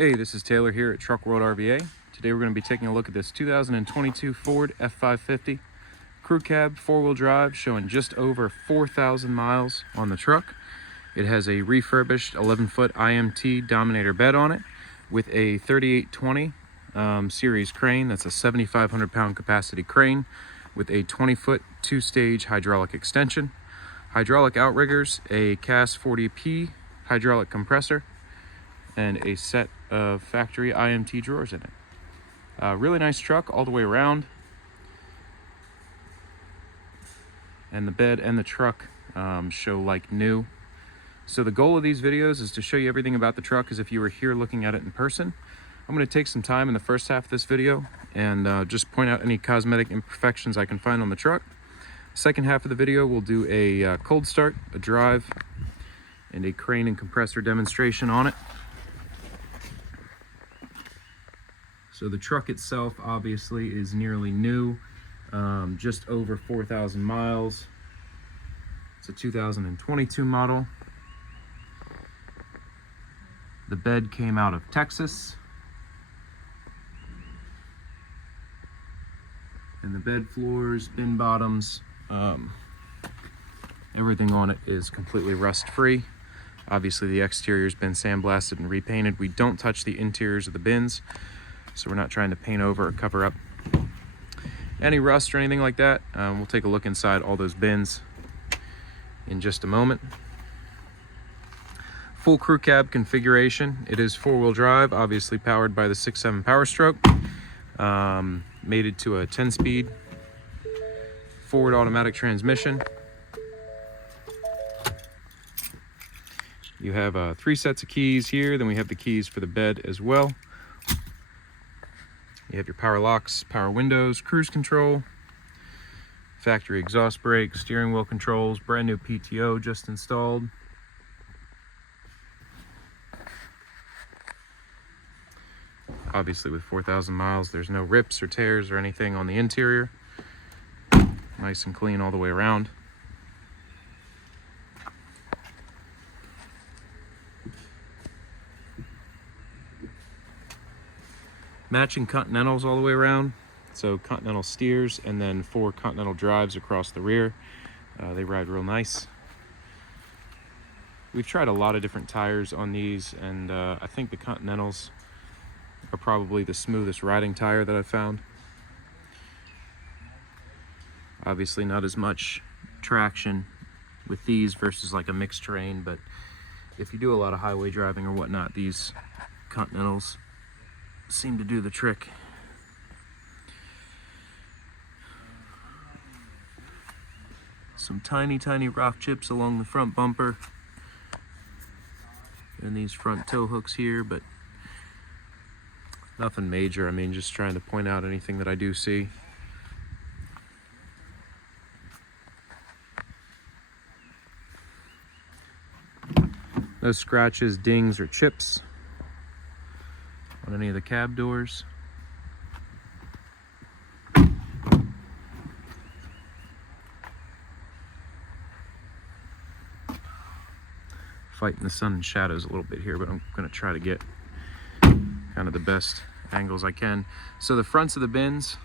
Hey, this is Taylor here at Truck World RVA. Today we're going to be taking a look at this 2022 Ford F-550 crew cab 4-wheel drive showing just over 4,000 miles on the truck. It has a refurbished 11-foot IMT Dominator bed on it with a 3820 series crane. That's a 7,500 pound capacity crane with a 20-foot 2-stage hydraulic extension, hydraulic outriggers, a CAS 40P hydraulic compressor, and a set of factory IMT drawers in it. Really nice truck all the way around, and the bed and the truck show like new. So the goal of these videos is to show you everything about the truck as if you were here looking at it in person. I'm going to take some time in the first half of this video and just point out any cosmetic imperfections I can find on the truck. Second half of the video we'll do a cold start, a drive, and a crane and compressor demonstration on it. So the truck itself obviously is nearly new, just over 4,000 miles. It's a 2022 model. The bed came out of Texas. And the bed floors, bin bottoms, everything on it is completely rust free. Obviously the exterior's been sandblasted and repainted. We don't touch the interiors of the bins, so we're not trying to paint over or cover up any rust or anything like that. We'll take a look inside all those bins in just a moment. Full crew cab configuration. It is 4-wheel drive, obviously powered by the 6.7 Power Stroke. Mated to a 10-speed forward automatic transmission. You have 3 sets of keys here. Then we have the keys for the bed as well. You have your power locks, power windows, cruise control, factory exhaust brake, steering wheel controls, brand new PTO just installed. Obviously with 4,000 miles, there's no rips or tears or anything on the interior. Nice and clean all the way around. Matching Continentals all the way around. So Continental steers and then 4 Continental drives across the rear. They ride real nice. We've tried a lot of different tires on these, and I think the Continentals are probably the smoothest riding tire that I've found. Obviously not as much traction with these versus like a mixed terrain, but if you do a lot of highway driving or whatnot, these Continentals seem to do the trick. Some tiny rock chips along the front bumper and these front tow hooks here, but nothing major. I mean, just trying to point out anything that I do see. No scratches, dings, or chips on any of the cab doors. Fighting the sun and shadows a little bit here, but I'm going to try to get kind of the best angles I can. So the fronts of the bins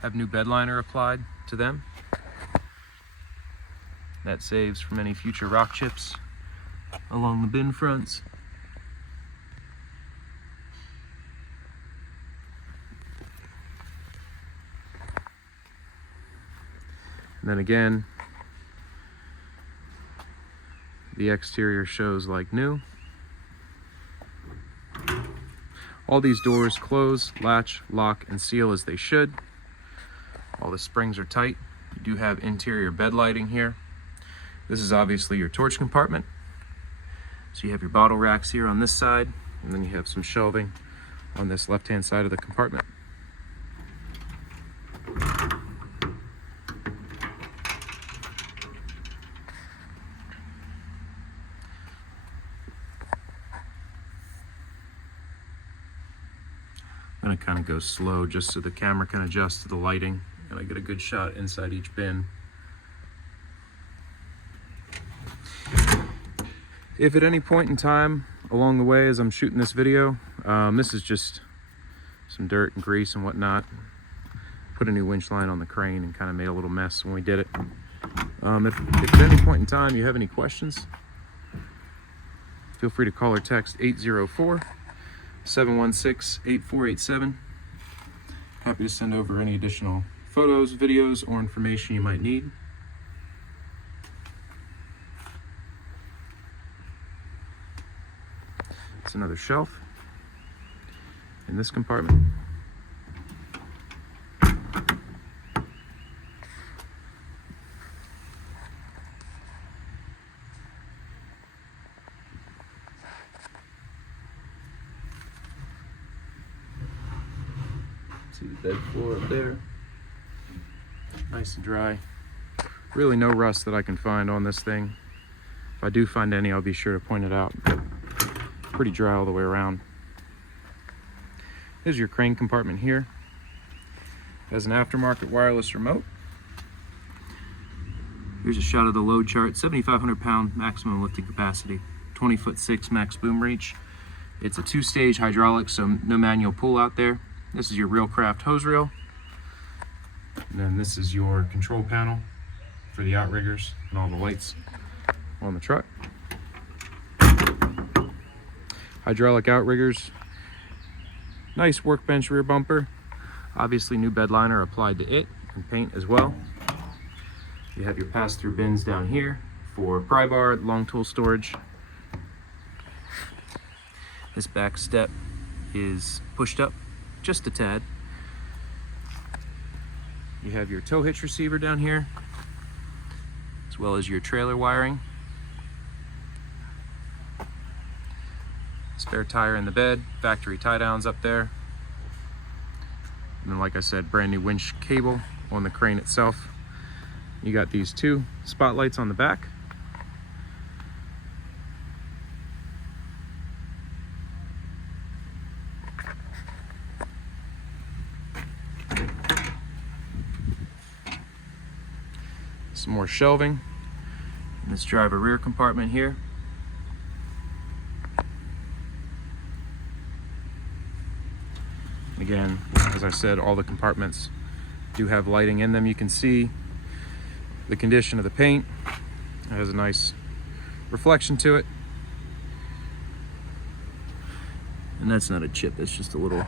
have new bedliner applied to them. That saves from any future rock chips along the bin fronts. And then again, the exterior shows like new. All these doors close, latch, lock, and seal as they should. All the springs are tight. You do have interior bed lighting here. This is obviously your torch compartment. So you have your bottle racks here on this side, and then you have some shelving on this left-hand side of the compartment. I'm going to kind of go slow just so the camera can adjust to the lighting and I get a good shot inside each bin. If at any point in time along the way as I'm shooting this video, This is just some dirt and grease and whatnot. Put a new winch line on the crane and kind of made a little mess when we did it. If at any point in time you have any questions, feel free to call or text 804-716-8487. Happy to send over any additional photos, videos, or information you might need. It's another shelf in this compartment. See the bed floor up there. Nice and dry. Really no rust that I can find on this thing. If I do find any, I'll be sure to point it out. But pretty dry all the way around. Here's your crane compartment here. Has an aftermarket wireless remote. Here's a shot of the load chart. 7,500 pound maximum lifting capacity. 20'6" max boom reach. It's a 2-stage hydraulic, so no manual pull out there. This is your Reelcraft hose reel. And then this is your control panel for the outriggers and all the lights on the truck. Hydraulic outriggers. Nice workbench rear bumper. Obviously new bedliner applied to it and paint as well. You have your pass-through bins down here for pry bar, long tool storage. This back step is pushed up just a tad. You have your tow hitch receiver down here, as well as your trailer wiring. Spare tire in the bed, factory tie downs up there. And then, like I said, brand new winch cable on the crane itself. You got these 2 spotlights on the back. Some more shelving in this driver rear compartment here. Again, as I said, all the compartments do have lighting in them. You can see the condition of the paint. It has a nice reflection to it. And that's not a chip, that's just a little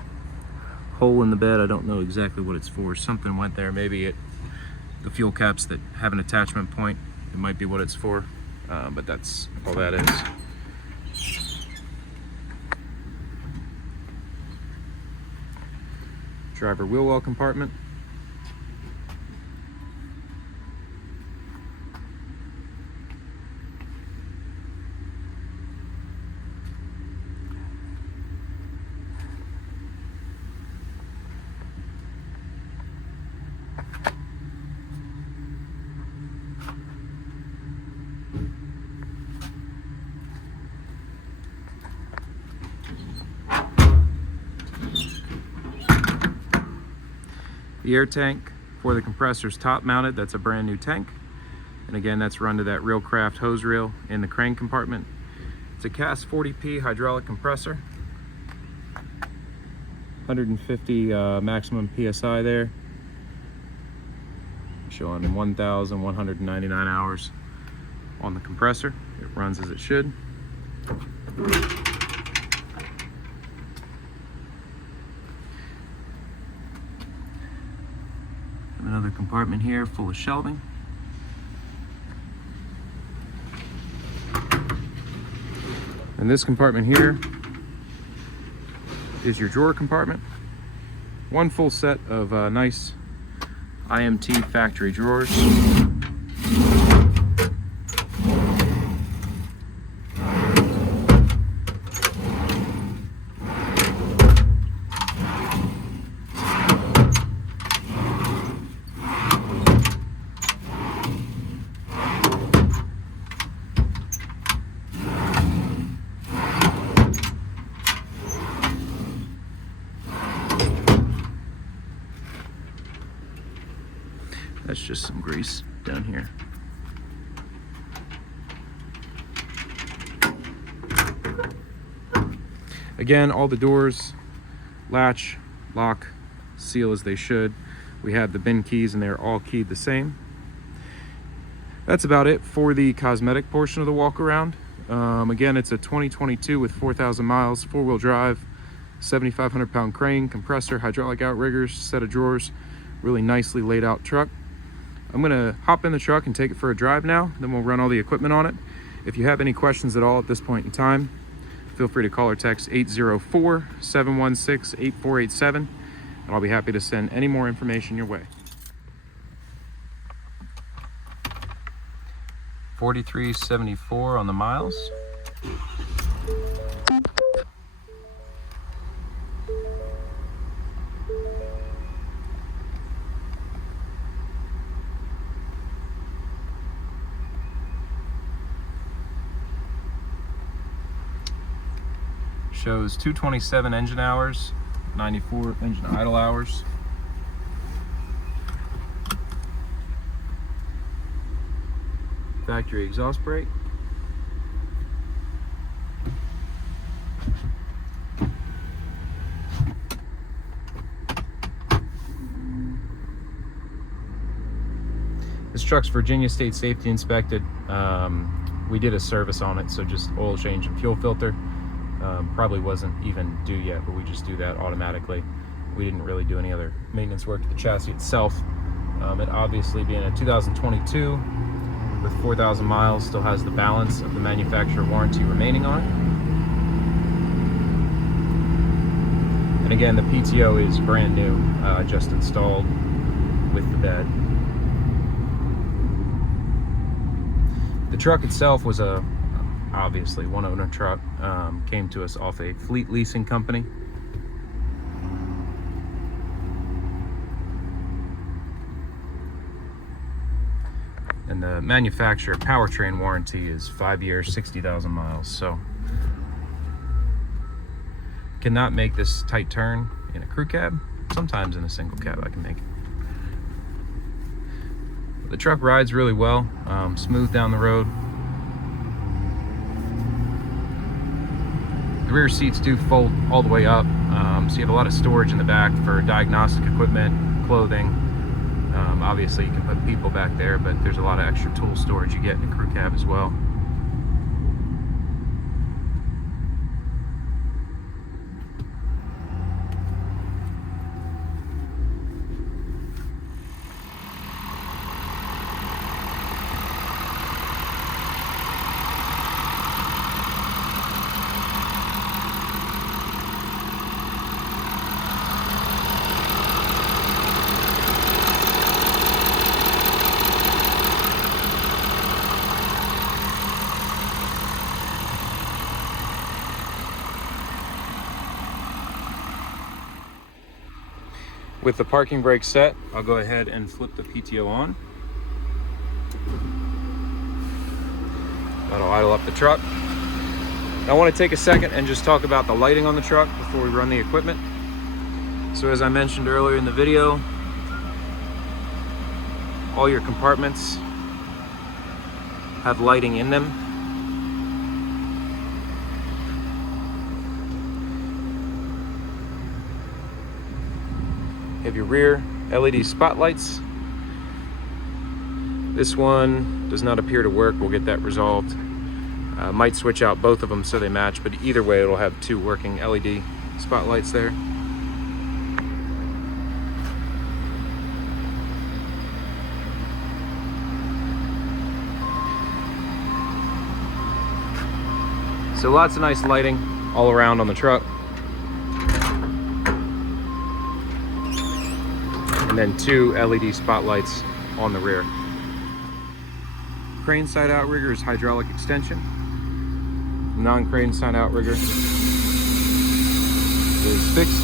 hole in the bed. I don't know exactly what it's for. Something went there. Maybe the fuel caps that have an attachment point, it might be what it's for, but that's all that is. Driver wheel well compartment. The air tank for the compressor is top mounted. That's a brand new tank. And again, that's run to that Reelcraft hose reel in the crane compartment. It's a CAS 40P hydraulic compressor. 150 maximum PSI there. Showing 1,199 hours on the compressor. It runs as it should. Another compartment here full of shelving. And this compartment here is your drawer compartment. One full set of nice IMT factory drawers. That's just some grease down here. Again, all the doors latch, lock, seal as they should. We have the bin keys and they're all keyed the same. That's about it for the cosmetic portion of the walk around. Again, it's a 2022 with 4,000 miles, 4-wheel drive, 7,500 pound crane, compressor, hydraulic outriggers, set of drawers, really nicely laid out truck. I'm gonna hop in the truck and take it for a drive now, then we'll run all the equipment on it. If you have any questions at all at this point in time, feel free to call or text 804-716-8487, and I'll be happy to send any more information your way. 4374 on the miles. Shows 227 engine hours, 94 engine idle hours. Factory exhaust brake. This truck's Virginia State Safety inspected. We did a service on it, so just oil change and fuel filter. Probably wasn't even due yet, but we just do that automatically. We didn't really do any other maintenance work to the chassis itself. It obviously being a 2022 with 4,000 miles, still has the balance of the manufacturer warranty remaining on it. And again, the PTO is brand new, just installed with the bed. The truck itself was obviously one owner truck, came to us off a fleet leasing company. And the manufacturer powertrain warranty is 5 years, 60,000 miles. So cannot make this tight turn in a crew cab. Sometimes in a single cab I can make it. The truck rides really well, smooth down the road. The rear seats do fold all the way up, so you have a lot of storage in the back for diagnostic equipment, clothing. Obviously you can put people back there, but there's a lot of extra tool storage you get in a crew cab as well. With the parking brake set, I'll go ahead and flip the PTO on. That'll idle up the truck. I want to take a second and just talk about the lighting on the truck before we run the equipment. So as I mentioned earlier in the video, all your compartments have lighting in them. You have your rear LED spotlights. This one does not appear to work. We'll get that resolved. Might switch out both of them so they match, but either way it'll have two working LED spotlights there. So lots of nice lighting all around on the truck. And then two LED spotlights on the rear. Crane side outrigger is hydraulic extension. Non-crane side outrigger is fixed.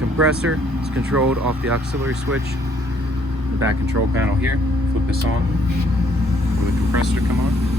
compressor is controlled off the auxiliary switch. The back control panel here. Flip this on for the compressor to come on.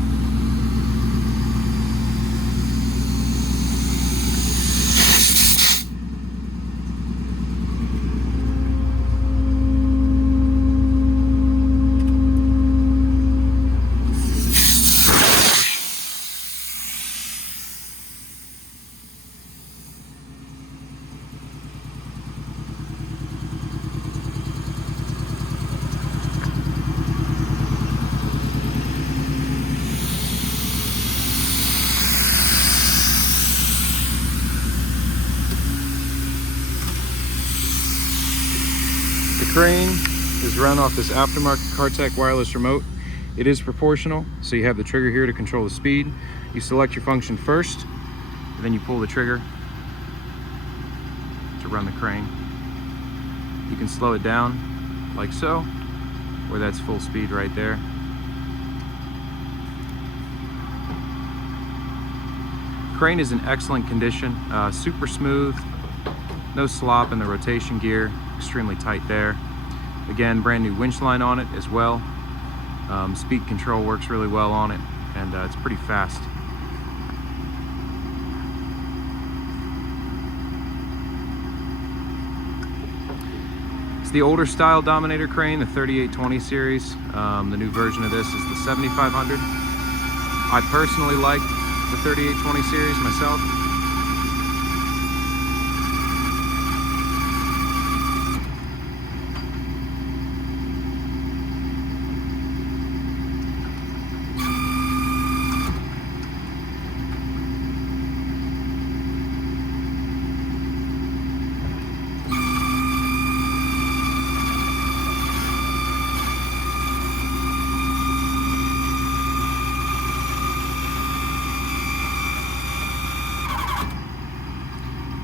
The crane is run off this aftermarket CarTech wireless remote. It is proportional, so you have the trigger here to control the speed. You select your function first, and then you pull the trigger to run the crane. You can slow it down like so, where that's full speed right there. Crane is in excellent condition, super smooth, no slop in the rotation gear, extremely tight there. Again, brand new winch line on it as well. Speed control works really well on it, and it's pretty fast. It's the older style Dominator crane, the 3820 series. The new version of this is the 7500. I personally like the 3820 series myself.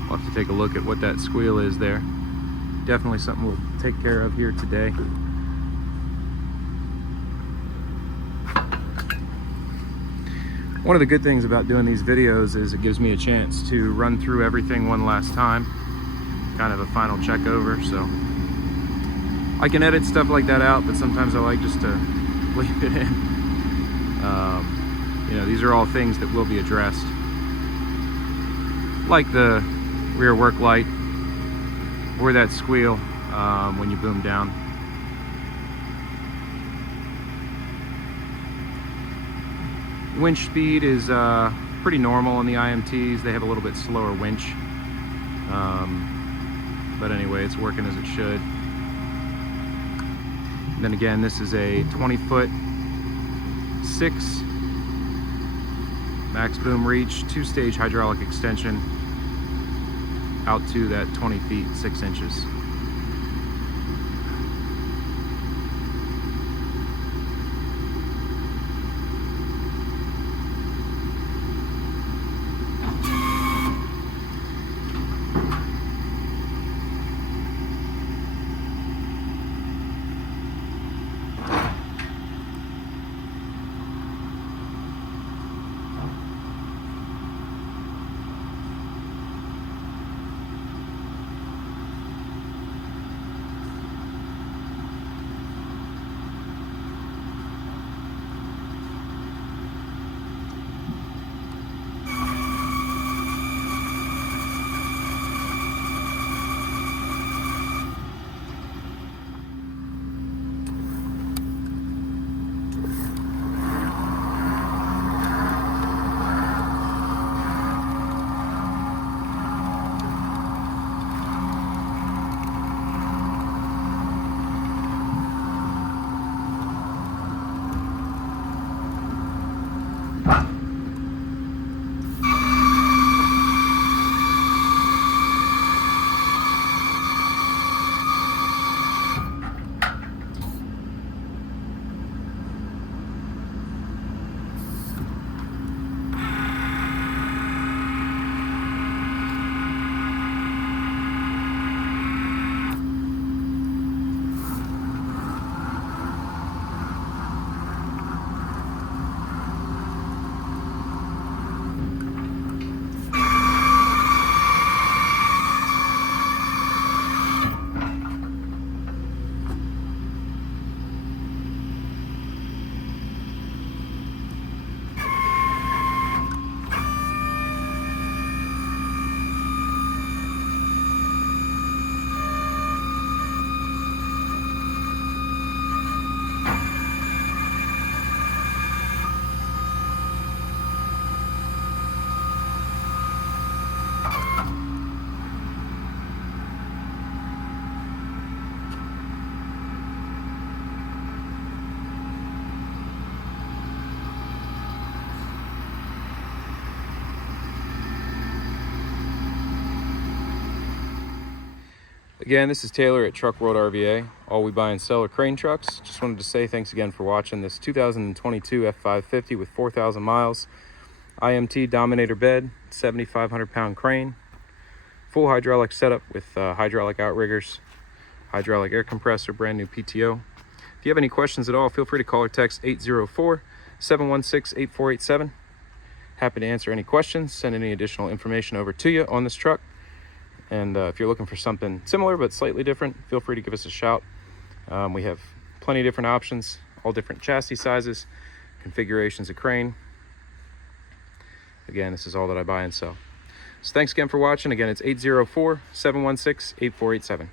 We'll have to take a look at what that squeal is there. Definitely something we'll take care of here today. One of the good things about doing these videos is it gives me a chance to run through everything one last time. Kind of a final check over, so I can edit stuff like that out, but sometimes I like just to leave it in. You know, these are all things that will be addressed. Like the rear work light, or that squeal when you boom down. Winch speed is pretty normal in the IMTs. They have a little bit slower winch. But anyway, it's working as it should. And then again, this is a 20-foot 6 max boom reach, 2-stage hydraulic extension out to that 20 feet 6 inches. Again, this is Taylor at Truck World RVA. All we buy and sell are crane trucks. Just wanted to say thanks again for watching this 2022 F-550 with 4,000 miles. IMT Dominator bed, 7,500 pound crane. Full hydraulic setup with hydraulic outriggers, hydraulic air compressor, brand new PTO. If you have any questions at all, feel free to call or text 804-716-8487. Happy to answer any questions, send any additional information over to you on this truck. And if you're looking for something similar but slightly different, feel free to give us a shout. We have plenty of different options, all different chassis sizes, configurations of crane. Again, this is all that I buy and sell. So thanks again for watching. Again, it's 804-716-8487.